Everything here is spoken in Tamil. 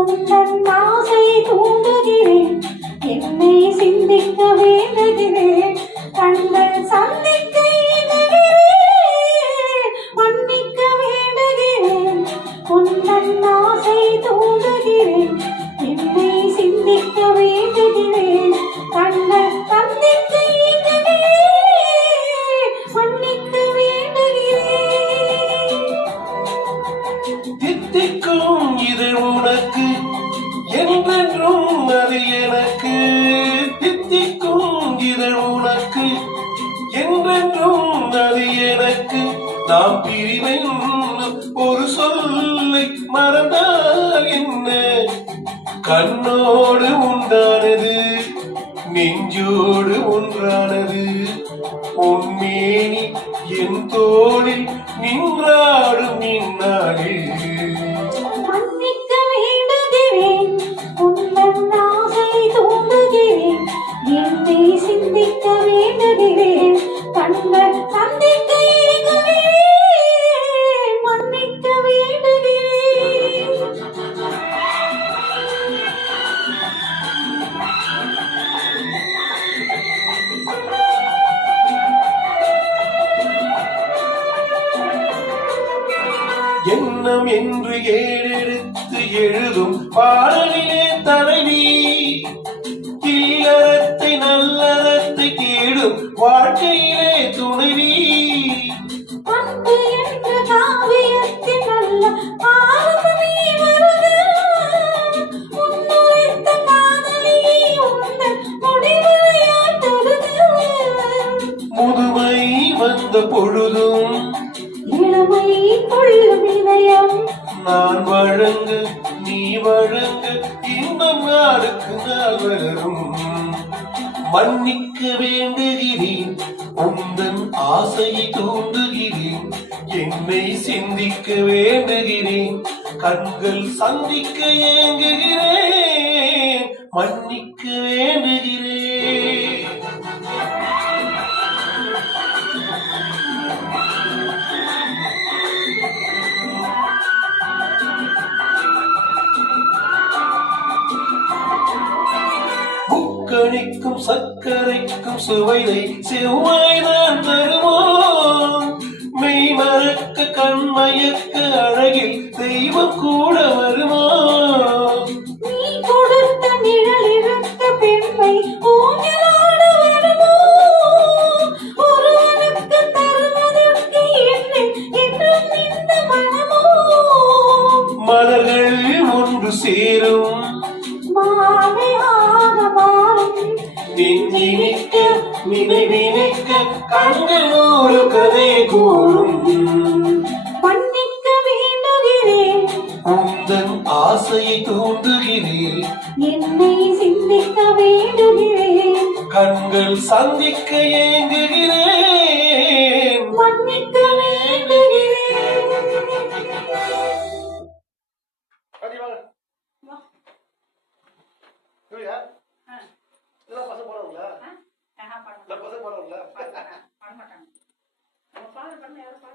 உந்தன் ஆசை தூண்டுகிறேன், என்னை சிந்திக்க வேண்டுகிறேன், கண்கள் சந்திக்க ஏங்குகிறேன், மன்னிக்க வேண்டுகிறேன். உந்தன் ஆசை தூண்டுகிறேன், என்னை சிந்திக்க வேண்டுகிறேன், கண்கள் சந்திக்க ஏங்குகிறேன், மன்னிக்க வேண்டுகிறேன். தித்திக்கும் இது உனக்கு, என்றென்றும் அது எனக்கு. தித்திக்கும் இது உனக்கு, என்றென்றும் அது எனக்கு. நாம் பிரிவென்னும் ஒரு சொல்லை மறந்தால் என்ன? கண்ணோடு உண்டானது, நெஞ்சோடு ஒன்றானது. பொன்மேனி என் தோளில் நின்றாடும் நின்னாளே. மன்னிக்க வேண்டுகிறேன், உந்தன் ஆசை தூண்டுகிறேன், என்னை சிந்திக்க வேண்டுகிறேன், கண்கள் சந்திக்க ஏங்குகிறேன், மன்னிக்க வேண்டுகிறேன். எண்ணம் என்று ஏறெடுத்து எழுதும் பாடலிலே தலைவி, இல்லறத்தை நல்லறத்தை தேடும் வாழ்க்கையிலே துணைவி. அன்பு என்ற காவியத்தின் நல்ல ஆரம்பமே வருக, உன்னுரைத்த காதலியை உந்தன் முடிவுரையாய் தருக. முதுமை வந்த பொழுதும் இளமை கொள்ளும் இதயம், நான் வழங்க நீ வழங்க, இன்னும் நாளுக்கு நாள் வளரும். மன்னிக்க வேண்டுகிறேன், உந்தன் ஆசையை தூண்டுகிறேன், என்னை சிந்திக்க வேண்டுகிறேன், கண்கள் சந்திக்க ஏங்குகிறேன், மன்னிக்க வேண்டுகிறேன். முக்கணிக்கும் சர்க்கரைக்கும் சுவையை செவ்வாய்தான் தருமோ? மெய் மறக்க கண்மயக்க அழகில் தெய்வம் கூட வருமோ? நீ கொடுத்த நிழலிருக்க பெண்மை ஊஞ்சலாட வருமோ? ஒருவனுக்கு தருவதற்கு என்னை என்றும் இந்த மனமோ? மலர்கள் ஒன்று சேரும், மாலை ஆக மாறும், நெஞ்சினிக்க நினைவினிக்க கண்கள் ஒரு கதை கூறும். மன்னிக்க வேண்டுகிறேன், உந்தன் ஆசையை தூண்டுகிறேன், என்னை சிந்திக்க வேண்டுகிறேன், கண்கள் சந்திக்க ஏங்குகிறேன், மன்னிக்க வேண்டுகிறேன். பசங்க போறவங்களா? பசங்க போறவங்களா? பாட மாட்டாங்க. நம்ம பாட பண்ண யாரும் பாட